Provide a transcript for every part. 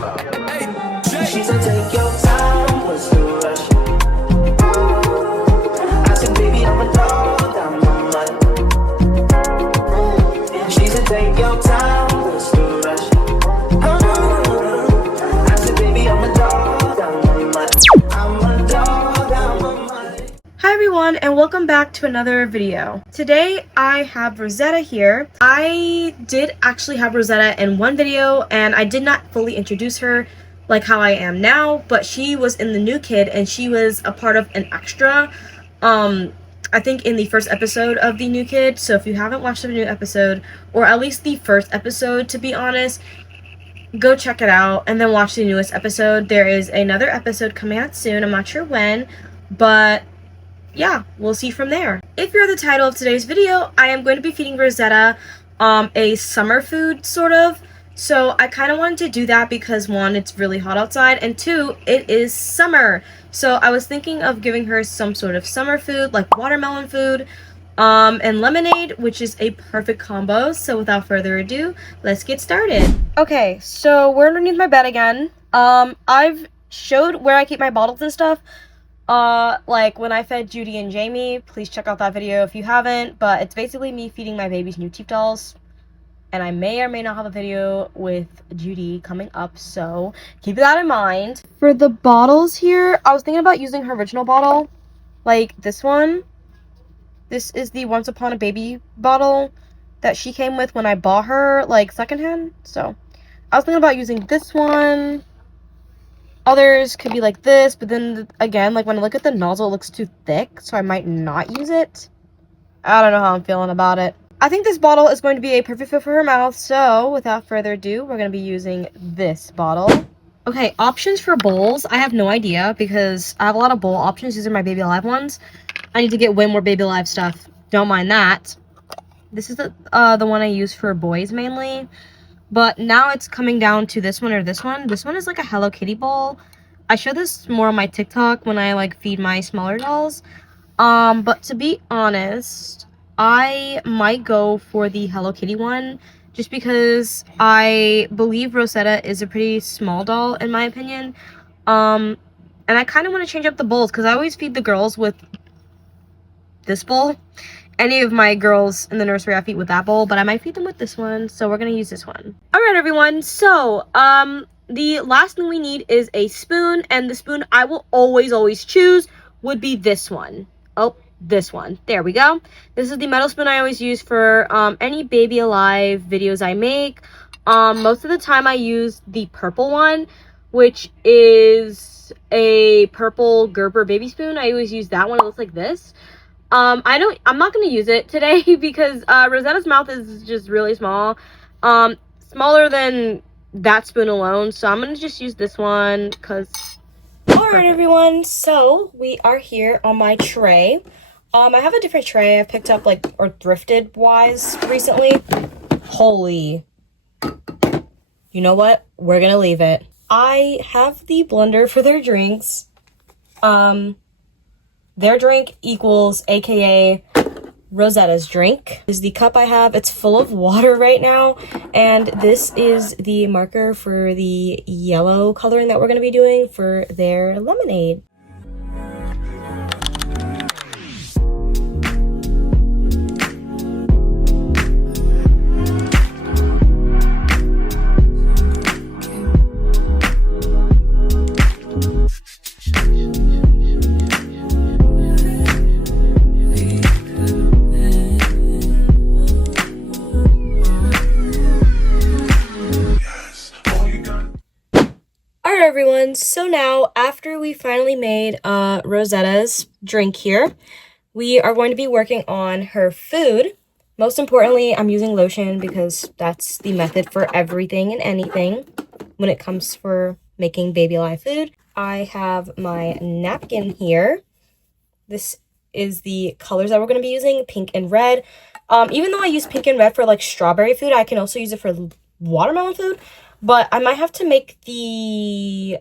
She said, take your time, what's the rush? I said, baby, I'm a dog, I'm a mutt. She said, take your time, what's the rush? I said, baby, I'm a dog, I'm a mutt. I'm a dog, I'm a mutt. Hi everyone, and welcome back to another video. Today I have Rosetta here. I did actually have Rosetta in one video and I did not fully introduce her like how I am now, but she was in the new kid and she was a part of an extra I think in the first episode of the new kid. So if you haven't watched the new episode, or at least the first episode to be honest, go check it out and then watch the newest episode. There is another episode coming out soon. I'm not sure when, but yeah, we'll see from there. If you're the title of today's video, I am going to be feeding Rosetta a summer food, sort of. So I kind of wanted to do that because one, it's really hot outside, and two, it is summer. So I was thinking of giving her some sort of summer food, like watermelon food, and lemonade, which is a perfect combo. So without further ado, let's get started. Okay, so we're underneath my bed again. I've showed where I keep my bottles and stuff. Like when I fed Judy and Jamie. Please check out that video if you haven't, but it's basically me feeding my baby's new teeth dolls, and I may or may not have a video with Judy coming up, so keep that in mind. For the bottles here, I was thinking about using her original bottle, like this one. This is the Once Upon a Baby bottle that she came with when I bought her, like, secondhand, so I was thinking about using this one. Others could be like this, but then again, like when I look at the nozzle, it looks too thick, so I might not use it. I don't know how I'm feeling about it. I think this bottle is going to be a perfect fit for her mouth, so without further ado, we're going to be using this bottle. Okay, options for bowls. I have no idea because I have a lot of bowl options. These are my Baby Alive ones. I need to get way more Baby Alive stuff. Don't mind that. This is the one I use for boys mainly. But now it's coming down to this one or this one. This one is like a Hello Kitty bowl. I show this more on my TikTok when I like feed my smaller dolls. But to be honest, I might go for the Hello Kitty one just because I believe Rosetta is a pretty small doll in my opinion. And I kind of want to change up the bowls because I always feed the girls with this bowl. Any of my girls in the nursery I feed with that bowl, but I might feed them with this one, so we're gonna use this one. All right, everyone, so the last thing we need is a spoon, and the spoon I will always choose would be this one. Oh, this one. There we go. This is the metal spoon I always use for any Baby Alive videos I make. Most of the time I use the purple one, which is a purple Gerber baby spoon. I always use that one. It looks like this. I'm not going to use it today because Rosetta's mouth is just really small. Smaller than that spoon alone. So I'm going to just use this one because... Alright everyone, so we are here on my tray. I have a different tray I've picked up like, or thrifted wise recently. Holy. You know what? We're going to leave it. I have the blender for their drinks. Their drink equals AKA Rosetta's drink. This is the cup I have. It's full of water right now. And this is the marker for the yellow coloring that we're going to be doing for their lemonade. Everyone, so now after we finally made Rosetta's drink here, we are going to be working on her food. Most importantly, I'm using lotion because that's the method for everything and anything when it comes for making Baby Alive food. I have my napkin here. This is the colors that we're going to be using, pink and red. Even though I use pink and red for like strawberry food, I can also use it for watermelon food. But I might have to make the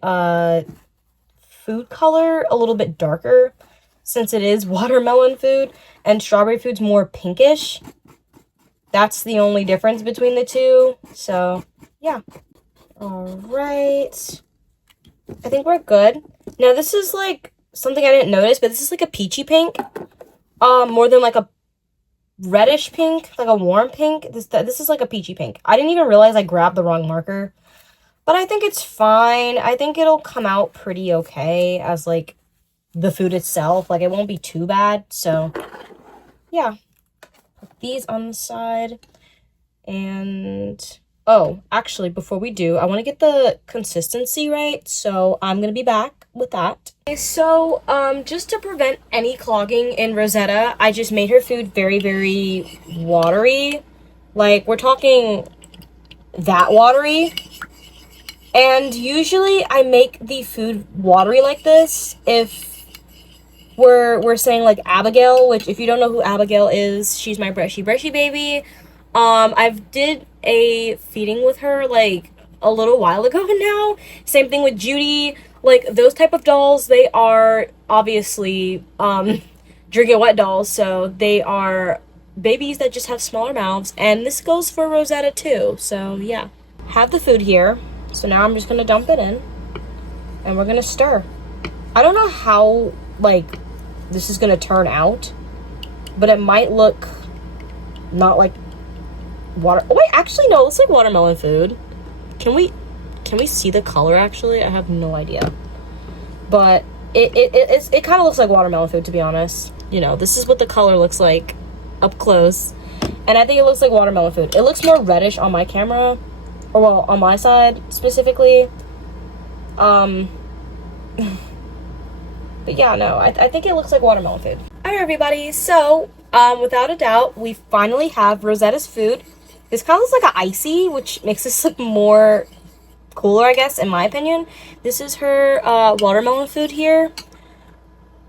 food color a little bit darker since it is watermelon food and strawberry food's more pinkish. That's the only difference between the two. So, yeah. All right. I think we're good. Now, this is like something I didn't notice, but this is like a peachy pink. More than like a reddish pink, like a warm pink. This is like a peachy pink. I didn't even realize I grabbed the wrong marker. But I think it's fine. I think it'll come out pretty okay as like the food itself. Like it won't be too bad. So yeah. Put these on the side. And oh, actually, before we do, I want to get the consistency right. So I'm going to be back with that. Okay, so just to prevent any clogging in Rosetta, I just made her food very, very watery. Like we're talking that watery. And usually I make the food watery like this if we're saying like Abigail, which if you don't know who Abigail is, she's my brushy baby. I've did a feeding with her like a little while ago now. Same thing with Judy. Like those type of dolls, they are obviously drinking wet dolls, so they are babies that just have smaller mouths, and this goes for Rosetta too. So yeah. Have the food here. So now I'm just going to dump it in and we're going to stir. I don't know how, like, this is going to turn out, but it might look not like water. Oh, wait, actually, no, it looks like watermelon food. Can we see the color, actually? I have no idea. But it kind of looks like watermelon food, to be honest. You know, this is what the color looks like up close. And I think it looks like watermelon food. It looks more reddish on my camera. Or, well, on my side, specifically. But yeah, no, I think it looks like watermelon food. Alright, everybody, so, without a doubt, we finally have Rosetta's food. This kind of looks like an icy, which makes this look more cooler, I guess, in my opinion. This is her, watermelon food here.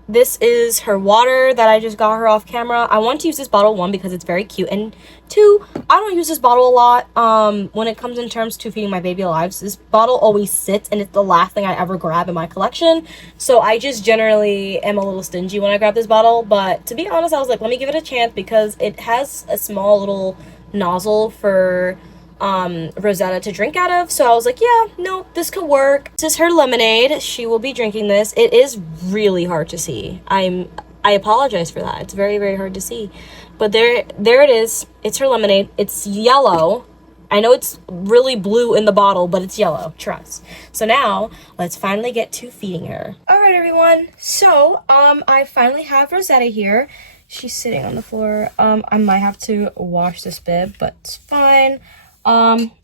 This is her water that I just got her off camera. I want to use this bottle, one, because it's very cute, and two, I don't use this bottle a lot when it comes in terms to feeding my baby lives. This bottle always sits, and it's the last thing I ever grab in my collection, so I just generally am a little stingy when I grab this bottle. But to be honest, I was like, let me give it a chance, because it has a small little nozzle for Rosetta to drink out of. So I was like, yeah, no, this could work. This is her lemonade. She will be drinking this. It is really hard to see. I apologize for that. It's very, very hard to see. But there it is. It's her lemonade. It's yellow. I know it's really blue in the bottle, but it's yellow. Trust. So now let's finally get to feeding her. All right, everyone. So I finally have Rosetta here. She's sitting on the floor. I might have to wash this bib, but it's fine.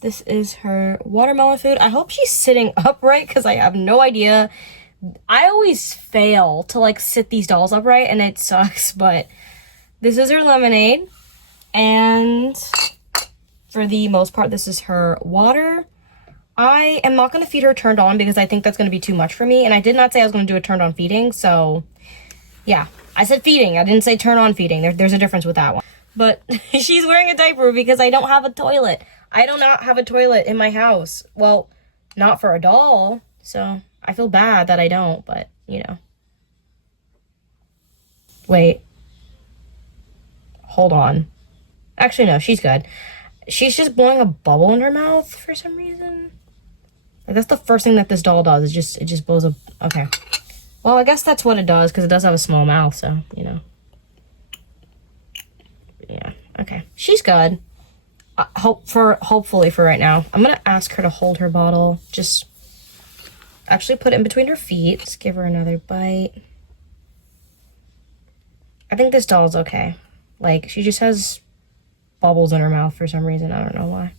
This is her watermelon food. I hope she's sitting upright, because I have no idea. I always fail to like sit these dolls upright, and it sucks, but this is her lemonade, and for the most part, this is her water. I am not going to feed her turned on, because I think that's going to be too much for me, and I did not say I was going to do a turned on feeding, so yeah. I said feeding. I didn't say turn on feeding. There's a difference with that one. But she's wearing a diaper because I don't have a toilet. I do not have a toilet in my house. Well, not for a doll. So I feel bad that I don't, but you know. Wait. Hold on. Actually, no, she's good. She's just blowing a bubble in her mouth for some reason. Like, that's the first thing that this doll does. It just blows a... Okay. Well, I guess that's what it does, because it does have a small mouth, so, you know. Yeah, okay. She's good. Hopefully for right now. I'm gonna ask her to hold her bottle. Just actually put it in between her feet. Just give her another bite. I think this doll's okay. Like, she just has bubbles in her mouth for some reason. I don't know why.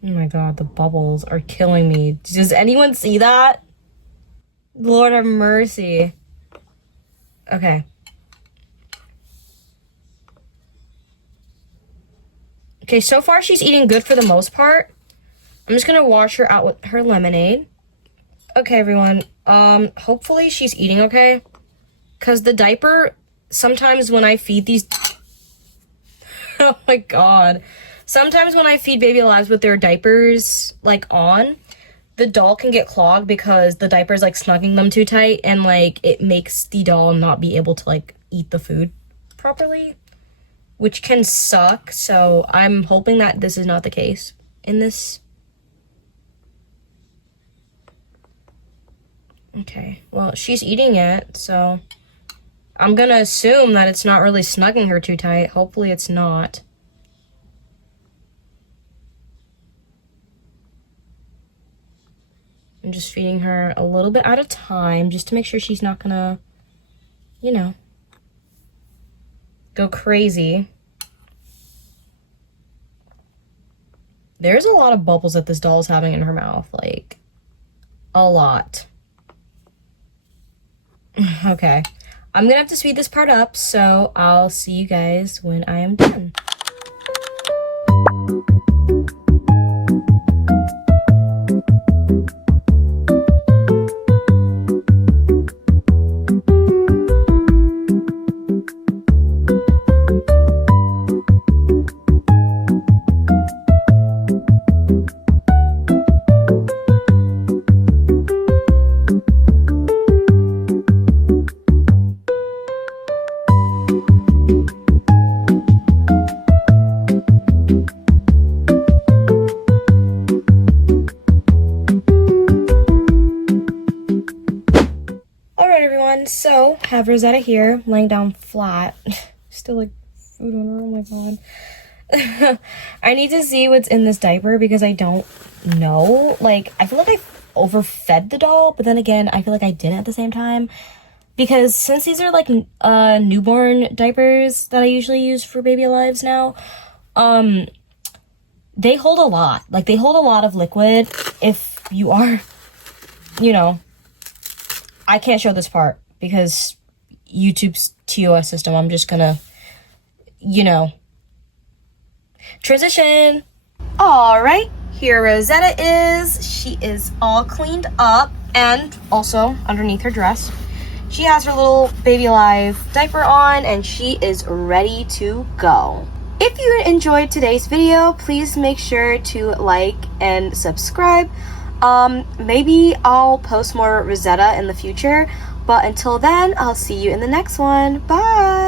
Oh my god, the bubbles are killing me. Does anyone see that? Lord have mercy. Okay. Okay, so far she's eating good for the most part. I'm just gonna wash her out with her lemonade. Okay, everyone. Hopefully she's eating okay. Because the diaper, sometimes when I feed these... Oh my god. Sometimes when I feed baby alives with their diapers, like, on, the doll can get clogged because the diaper's, like, snugging them too tight, and, like, it makes the doll not be able to, like, eat the food properly. which can suck. So I'm hoping that this is not the case in this. Okay, well, she's eating it, so I'm gonna assume that it's not really snugging her too tight. Hopefully it's not. I'm just feeding her a little bit at a time just to make sure she's not gonna, you know, go crazy. There's a lot of bubbles that this doll is having in her mouth, like, a lot. Okay, I'm gonna have to speed this part up, so I'll see you guys when I am done. So, have Rosetta here, laying down flat. Still like food on her, oh my god. I need to see what's in this diaper because I don't know. Like, I feel like I overfed the doll, but then again, I feel like I didn't at the same time. Because since these are like newborn diapers that I usually use for baby alives now, they hold a lot. Like, they hold a lot of liquid if you are, you know, I can't show this part because YouTube's TOS system. I'm just gonna, you know, transition. All right, here Rosetta is. She is all cleaned up and also underneath her dress. She has her little Baby Alive diaper on and she is ready to go. If you enjoyed today's video, please make sure to like and subscribe. Maybe I'll post more Rosetta in the future, but until then, I'll see you in the next one. Bye!